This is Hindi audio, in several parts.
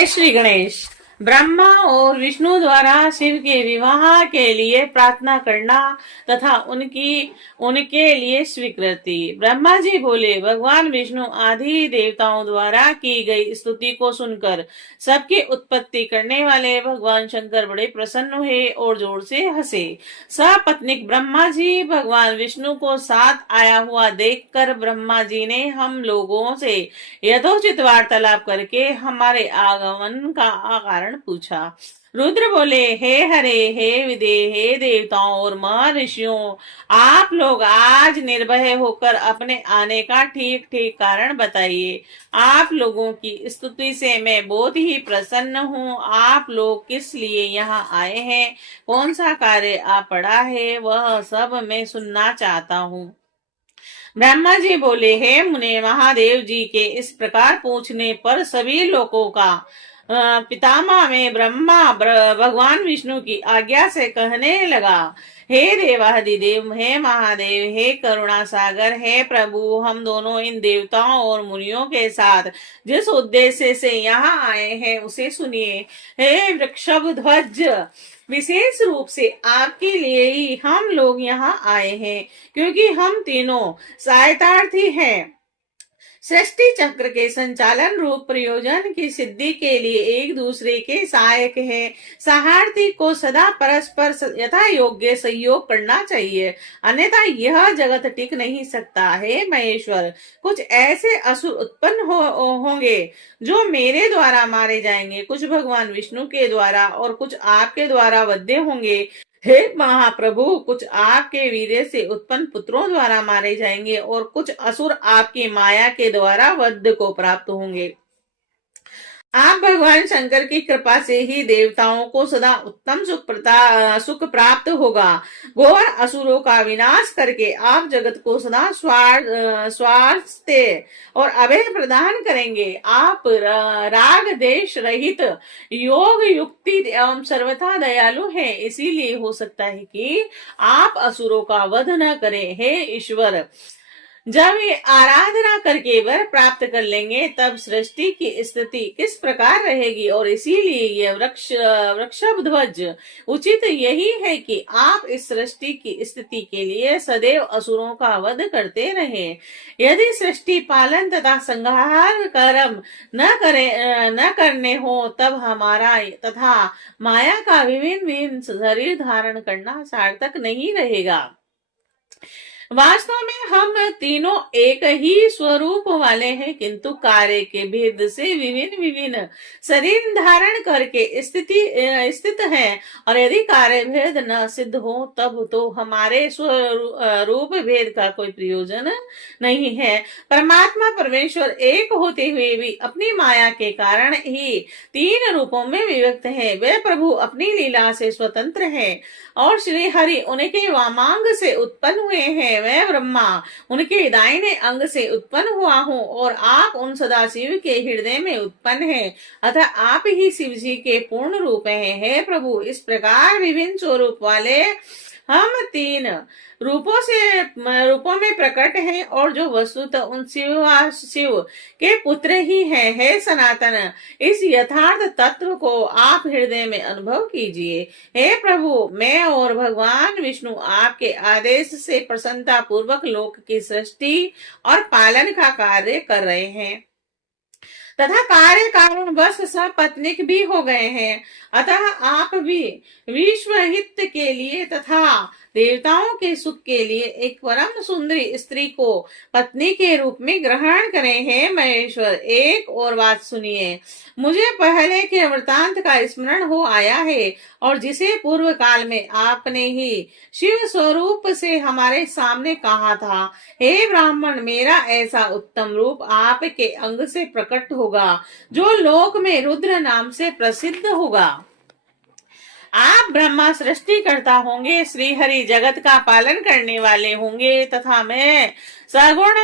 जय श्री गणेश। ब्रह्मा और विष्णु द्वारा शिव के विवाह के लिए प्रार्थना करना तथा उनके लिए स्वीकृति। ब्रह्मा जी बोले, भगवान विष्णु आदि देवताओं द्वारा की गई स्तुति को सुनकर सबकी उत्पत्ति करने वाले भगवान शंकर बड़े प्रसन्न हुए और जोर से हंसे। सपत्नीक ब्रह्मा जी भगवान विष्णु को साथ आया हुआ देखकर ब्रह्मा जी ने हम लोगों से यथोचित वार्तालाप करके हमारे आगमन का कारण पूछा। रुद्र बोले, हे हरे, हे विदे, हे देवताओं और महर्षियों, आप लोग आज निर्भय होकर अपने आने का ठीक ठीक कारण बताइए। आप लोगों की स्तुति से मैं बहुत ही प्रसन्न हूँ। आप लोग किस लिए यहाँ आए हैं, कौन सा कार्य आप पड़ा है, वह सब मैं सुनना चाहता हूँ। ब्रह्मा जी बोले, हे मुने, महादेव जी के इस प्रकार पूछने पर सभी लोगों का पितामह में ब्रह्मा भगवान विष्णु की आज्ञा से कहने लगा, हे देवाधिदेव, हे महादेव, हे करुणा सागर, हे प्रभु, हम दोनों इन देवताओं और मुनियों के साथ जिस उद्देश्य से यहाँ आए हैं उसे सुनिए। हे वृषभ ध्वज, विशेष रूप से आपके लिए ही हम लोग यहाँ आए हैं, क्योंकि हम तीनों सहायतार्थी हैं। सृष्टि चक्र के संचालन रूप प्रयोजन की सिद्धि के लिए एक दूसरे के सहायक हैं। सहार्थी को सदा परस्पर यथा योग्य सहयोग करना चाहिए, अन्यथा यह जगत टिक नहीं सकता है। महेश्वर, कुछ ऐसे असुर उत्पन्न होंगे जो मेरे द्वारा मारे जाएंगे, कुछ भगवान विष्णु के द्वारा और कुछ आपके द्वारा वध्य होंगे। हे महाप्रभु, कुछ आपके वीर्य से उत्पन्न पुत्रों द्वारा मारे जाएंगे और कुछ असुर आपकी माया के द्वारा वध को प्राप्त होंगे। आप भगवान शंकर की कृपा से ही देवताओं को सदा उत्तम सुख प्राप्त होगा। घोर असुरों का विनाश करके आप जगत को सदा स्वास्थ्य और अभय प्रदान करेंगे। आप राग देश रहित, योग युक्ति एवं सर्वथा दयालु हैं, इसीलिए हो सकता है कि आप असुरों का वध न करें। हे ईश्वर, जब ये आराधना करके वर प्राप्त कर लेंगे तब सृष्टि की स्थिति किस प्रकार रहेगी, और इसीलिए ये वृषभ ध्वज उचित यही है कि आप इस सृष्टि की स्थिति के लिए सदैव असुरों का वध करते रहें। यदि सृष्टि पालन तथा संहार कर्म न करने हो तब हमारा तथा माया का विभिन्न शरीर धारण करना सार्थक नहीं रहेगा। वास्तव में हम तीनों एक ही स्वरूप वाले हैं, किंतु कार्य के भेद से विभिन्न शरीर धारण करके स्थित हैं, और यदि कार्य भेद न सिद्ध हो तब तो हमारे स्वरूप भेद का कोई प्रयोजन नहीं है। परमात्मा परमेश्वर एक होते हुए भी अपनी माया के कारण ही तीन रूपों में विभक्त है। वे प्रभु अपनी लीला से स्वतंत्र हैं और श्री हरि उनके वामांग से उत्पन्न हुए हैं। मैं ब्रह्मा उनके दाहिने अंग से उत्पन्न हुआ हूँ और आप उन सदाशिव के हृदय में उत्पन्न हैं, अतः आप ही शिव जी के पूर्ण रूप हैं। हे प्रभु, इस प्रकार विभिन्न स्वरूप वाले हम तीन रूपों में प्रकट हैं और जो वस्तुतः उन शिव के पुत्र ही हैं। हे सनातन, इस यथार्थ तत्व को आप हृदय में अनुभव कीजिए। हे प्रभु, मैं और भगवान विष्णु आपके आदेश से प्रसन्नता पूर्वक लोक की सृष्टि और पालन का कार्य कर रहे हैं तथा कार्य कारण बस सपत्नीक भी हो गए हैं। अतः आप भी विश्व हित के लिए तथा देवताओं के सुख के लिए एक परम सुंदरी स्त्री को पत्नी के रूप में ग्रहण करें। हैं महेश्वर, एक और बात सुनिए। मुझे पहले के वृतांत का स्मरण हो आया है और जिसे पूर्व काल में आपने ही शिव स्वरूप से हमारे सामने कहा था। हे ब्राह्मण, मेरा ऐसा उत्तम रूप आपके अंग से प्रकट होगा जो लोक में रुद्र नाम से प्रसिद्ध होगा। आप ब्रह्मा सृष्टि करता होंगे, श्री हरि जगत का पालन करने वाले होंगे तथा मैं सगुण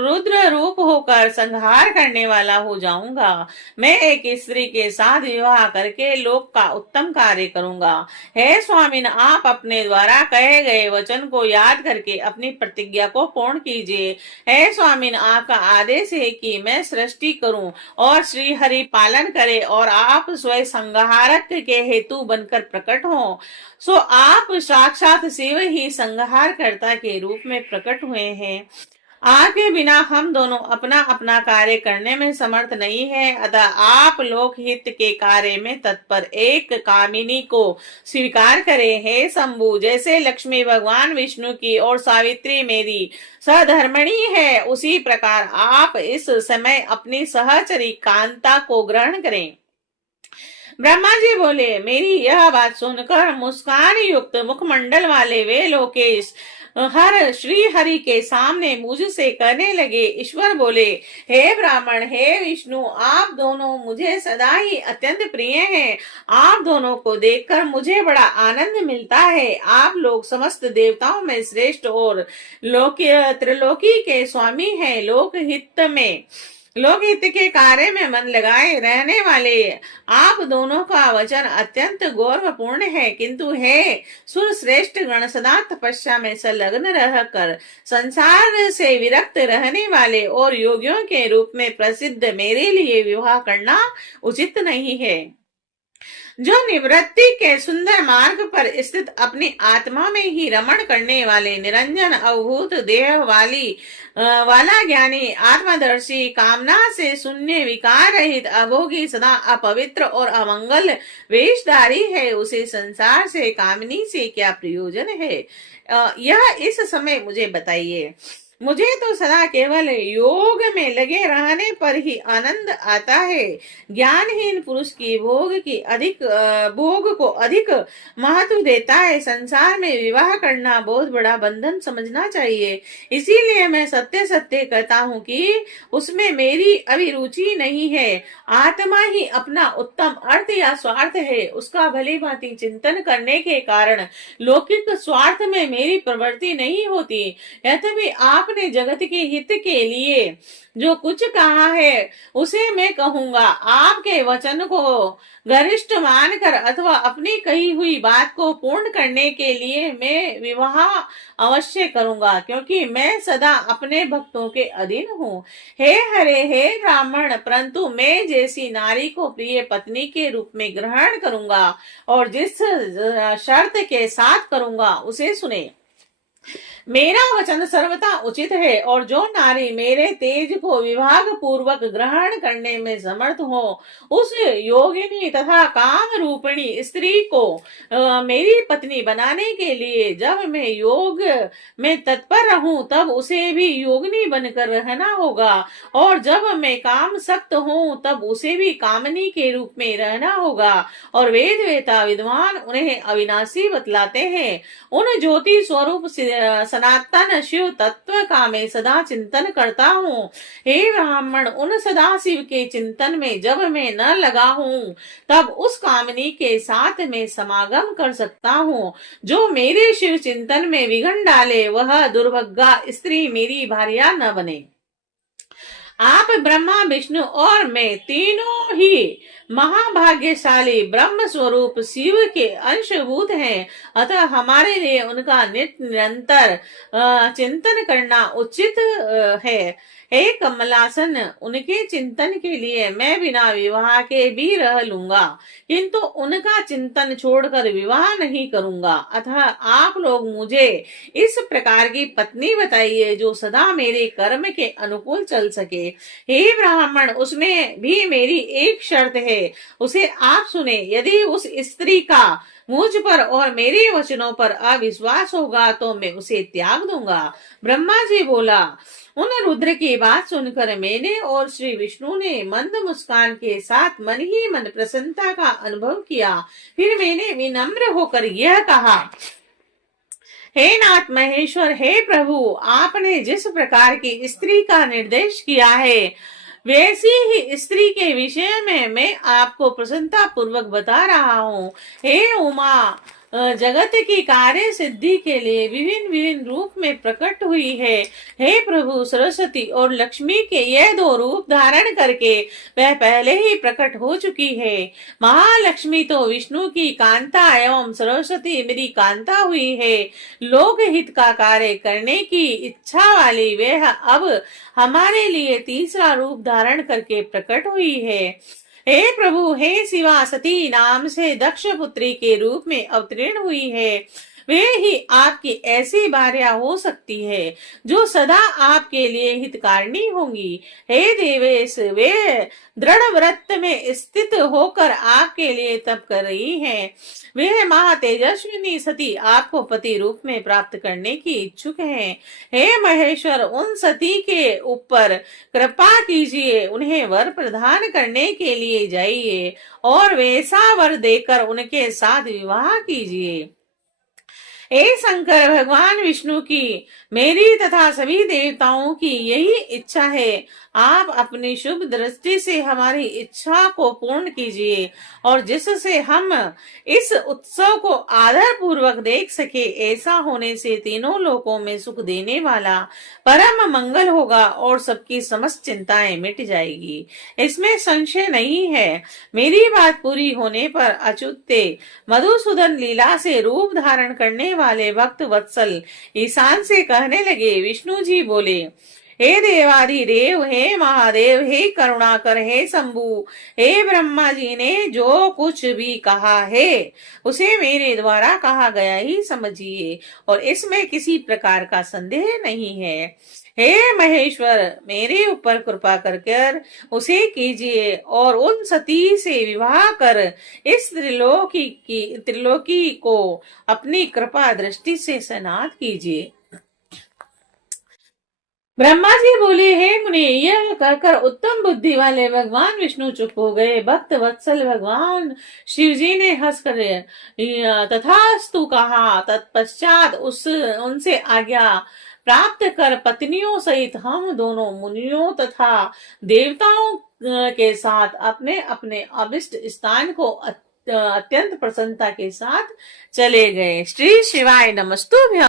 रुद्र रूप होकर संहार करने वाला हो जाऊंगा। मैं एक स्त्री के साथ विवाह करके लोक का उत्तम कार्य करूंगा। हे स्वामिन, आप अपने द्वारा कहे गए वचन को याद करके अपनी प्रतिज्ञा को पूर्ण कीजिए। हे स्वामिन, आपका आदेश है कि मैं सृष्टि करूं और श्री हरि पालन करे और आप स्वयं संहारक के हेतु बनकर प्रकट हो। सो आप साक्षात शिव ही संहार कर्ता के रूप में प्रकट हुए हैं। आपके बिना हम दोनों अपना अपना कार्य करने में समर्थ नहीं है, अतः आप लोक हित के कार्य में तत्पर एक कामिनी को स्वीकार करें। हे शंभु, जैसे लक्ष्मी भगवान विष्णु की और सावित्री मेरी सधर्मणी है, उसी प्रकार आप इस समय अपनी सहचरी कांता को ग्रहण करें। ब्रह्मा जी बोले, मेरी यह बात सुनकर मुस्कान युक्त मुखमंडल वाले वे लोकेश हर श्री हरि के सामने मुझसे कहने लगे। ईश्वर बोले, हे ब्राह्मण, हे विष्णु, आप दोनों मुझे सदा ही अत्यंत प्रिय हैं। आप दोनों को देखकर मुझे बड़ा आनंद मिलता है। आप लोग समस्त देवताओं में श्रेष्ठ और त्रिलोकी के स्वामी हैं। लोकहित के कार्य में मन लगाए रहने वाले आप दोनों का वचन अत्यंत गौरवपूर्ण है, किंतु हे सुर श्रेष्ठ गण, सदा तपस्या में संलग्न रहकर संसार से विरक्त रहने वाले और योगियों के रूप में प्रसिद्ध मेरे लिए विवाह करना उचित नहीं है। जो निवृत्ति के सुंदर मार्ग पर स्थित अपनी आत्मा में ही रमण करने वाले निरंजन अवभूत देह वाला ज्ञानी आत्मदर्शी, कामना से शून्य, विकार रहित, अभोगी, सदा अपवित्र और अमंगल वेशधारी है, उसे संसार से कामनी से क्या प्रयोजन है, यह इस समय मुझे बताइए। मुझे तो सदा केवल योग में लगे रहने पर ही आनंद आता है। ज्ञानहीन पुरुष की भोग को अधिक महत्व देता है। संसार में विवाह करना बहुत बड़ा बंधन समझना चाहिए। इसीलिए मैं सत्य सत्य कहता हूँ कि उसमें मेरी अभिरुचि नहीं है। आत्मा ही अपना उत्तम अर्थ या स्वार्थ है। उसका भली भांति चिंतन करने के कारण लौकिक स्वार्थ में मेरी प्रवृत्ति नहीं होती। यद्यपि आप ने जगत के हित के लिए जो कुछ कहा है उसे मैं कहूंगा। आपके वचन को गरिष्ठ मानकर अथवा अपनी कही हुई बात को पूर्ण करने के लिए मैं विवाह अवश्य करूंगा, क्योंकि मैं सदा अपने भक्तों के अधीन हूँ। हे हरे, हे ब्राह्मण, परंतु मैं जैसी नारी को प्रिय पत्नी के रूप में ग्रहण करूंगा और जिस शर्त के साथ करूंगा उसे सुने। मेरा वचन सर्वथा उचित है और जो नारी मेरे तेज को विभाग पूर्वक ग्रहण करने में समर्थ हो, उस योगिनी तथा काम रूपिणी स्त्री को मेरी पत्नी बनाने के लिए जब मैं योग में तत्पर रहूं तब उसे भी योगिनी बनकर रहना होगा, और जब मैं काम सक्त हूं तब उसे भी कामनी के रूप में रहना होगा। और वेद वेता विद्वान उन्हें अविनाशी बतलाते हैं। उन ज्योति स्वरूप सनातन शिव तत्व का मैं सदा चिंतन करता हूँ। हे ब्राह्मण, उन सदा शिव के चिंतन में जब मैं न लगा हूँ तब उस कामनी के साथ मैं समागम कर सकता हूँ। जो मेरे शिव चिंतन में विघ्न डाले वह दुर्भाग्या स्त्री मेरी भार्या न बने। आप ब्रह्मा, विष्णु और मैं तीनों ही महाभाग्यशाली ब्रह्म स्वरूप शिव के अंशभूत हैं, अतः हमारे लिए उनका निरंतर चिंतन करना उचित है। हे कमलासन, उनके चिंतन के लिए मैं बिना विवाह के भी रह लूंगा, किंतु उनका चिंतन छोड़कर विवाह नहीं करूंगा। अतः आप लोग मुझे इस प्रकार की पत्नी बताइए जो सदा मेरे कर्म के अनुकूल चल सके। हे ब्राह्मण, उसमें भी मेरी एक शर्त है, उसे आप सुने। यदि उस स्त्री का मुझ पर और मेरे वचनों पर अविश्वास होगा तो मैं उसे त्याग दूंगा। ब्रह्मा जी बोला, उन रुद्र की बात सुनकर मैंने और श्री विष्णु ने मंद मुस्कान के साथ मन ही मन प्रसन्नता का अनुभव किया। फिर मैंने विनम्र होकर यह कहा, हे नाथ महेश्वर, हे प्रभु, आपने जिस प्रकार की स्त्री का निर्देश किया है वैसी ही स्त्री के विषय में मैं आपको प्रसन्नता पूर्वक बता रहा हूँ। हे उमा, जगत की कार्य सिद्धि के लिए विभिन्न विभिन्न रूप में प्रकट हुई है। हे प्रभु, सरस्वती और लक्ष्मी के यह दो रूप धारण करके वह पहले ही प्रकट हो चुकी है। महालक्ष्मी तो विष्णु की कांता एवं सरस्वती मेरी कांता हुई है। लोक हित का कार्य करने की इच्छा वाली वह अब हमारे लिए तीसरा रूप धारण करके प्रकट हुई है। हे प्रभु, हे शिवा सती नाम से दक्ष पुत्री के रूप में अवतीर्ण हुई है। वे ही आपकी ऐसी भार्या हो सकती है जो सदा आपके लिए हितकारिणी होंगी। हे देवेश, वे दृढ़ व्रत में स्थित होकर आपके लिए तप कर रही हैं। वे महातेजस्विनी सती आपको पति रूप में प्राप्त करने की इच्छुक हैं। हे महेश्वर, उन सती के ऊपर कृपा कीजिए, उन्हें वर प्रदान करने के लिए जाइए और वैसा वर देकर उनके साथ विवाह कीजिए। हे शंकर, भगवान विष्णु की, मेरी तथा सभी देवताओं की यही इच्छा है। आप अपनी शुभ दृष्टि से हमारी इच्छा को पूर्ण कीजिए और जिससे हम इस उत्सव को आदर पूर्वक देख सके। ऐसा होने से तीनों लोकों में सुख देने वाला परम मंगल होगा और सबकी समस्त चिंताएं मिट जाएगी, इसमें संशय नहीं है। मेरी बात पूरी होने पर अच्युते मधुसूदन लीला से रूप धारण करने वाले भक्त वत्सल ईशान से कहने लगे। विष्णु जी बोले, हे देवाधिदेव, हे महादेव, हे करुणाकर, हे शंभु, हे ब्रह्मा जी ने जो कुछ भी कहा है उसे मेरे द्वारा कहा गया ही समझिए और इसमें किसी प्रकार का संदेह नहीं है। हे महेश्वर, मेरे ऊपर कृपा कर उसे कीजिए और उन सती से विवाह कर इस त्रिलोकी को अपनी कृपा दृष्टि से स्नात कीजिए। ब्रह्मा जी बोले, हे मुनि, यह कहकर उत्तम बुद्धि वाले भगवान विष्णु चुप हो गए। भक्त वत्सल भगवान शिव जी ने हंसकर तथास्तु कहा। तत्पश्चात उनसे आज्ञा प्राप्त कर पत्नियों सहित हम दोनों मुनियों तथा देवताओं के साथ अपने अपने अभिष्ट स्थान को अत्यंत प्रसन्नता के साथ चले गए। श्री शिवाय नमस्तुभ्यं।